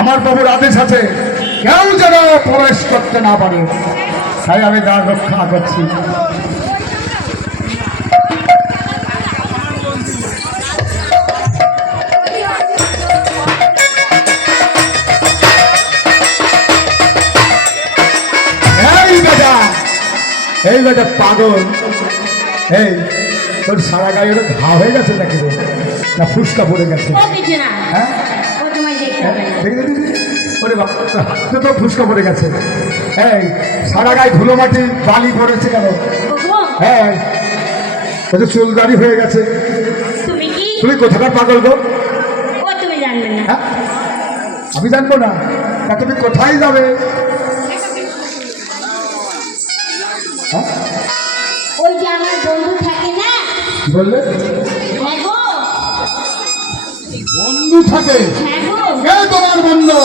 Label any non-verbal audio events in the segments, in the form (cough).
আমার বাবুর আদেশ আছে কেউ যেন প্রবেশ করতে না পারে। তাই আমি দ্বার রক্ষা করছি। এই বেটা পাগল। এই তোর সারা গায়ে ঘা হয়ে গেছে নাকি? না ফুসকা পড়ে গেছে। হ্যাঁ? দেখি দেখি। ওরে বাবা তো ফুসকা পড়ে গেছে এই সারা গায়ে ধুলো মাটি বালি পড়েছে কেন হ্যাঁ তো চুলদারি হয়ে গেছে তুমি কোথাকার পাগল গো। তুমি জানবে না আমি জানব না তা তুমি কোথায় যাবে হ্যাঁ ওই যে আমার বন্ধু থাকে। না বললে বন্ধু থাকে হ্যাঁ কে তোমার বন্ধু।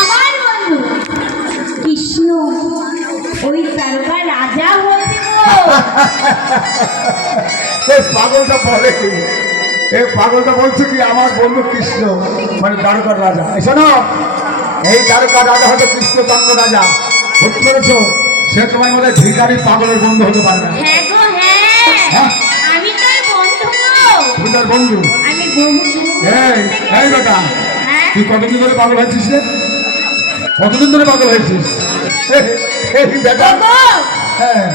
আমার বন্ধু। কৃষ্ণ ওই তারকা রাজা গো। (laughs) এই পাগলটা বলে কি? এই পাগলটা বলছে কি আমার বন্ধু কৃষ্ণ মানে দ্বারকার রাজা। শোনো এই দ্বারকার রাজা হচ্ছে কৃষ্ণচন্দ্র রাজা। বুঝতে পেরেছ? সে তোমার মধ্যে ভিকারি পাগলের বন্ধু হতে পারে না। হ্যাঁ হ্যাঁ। হ্যাঁ? আমি তোর বন্ধু তুমি তার বন্ধু? আমি বন্ধু। এই এই বেটা। হ্যাঁ তুই কতদিন ধরে পাগল হয়েছিস রে? কতদিন ধরে পাগল হয়েছিস? হ্যাঁ।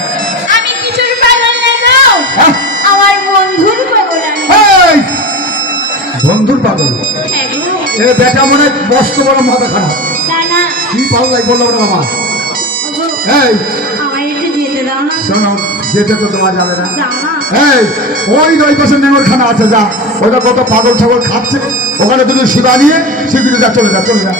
আমি কিছুর পাগল না গো। হ্যাঁ। আমার বন্ধুর পাগল আমি। এই! বন্ধুর পাগল? হ্যাঁ এ বেটা মনে মস্ত বড় মাথা খারাপ। না না। কি পাল্লাই বলল ওটা আমার ওগো এই। আমায় একটু যেতে দাও না। শোনো যেতে তো তোমার যাবে না। এই ওই নয় পাশে নেমরখানা আছে যা। ওইটা কত পাগল ছাগল খাচ্ছে। ওখানে তুমি শিবা নিয়ে শিগগিরি যা চলে যা চলে যা।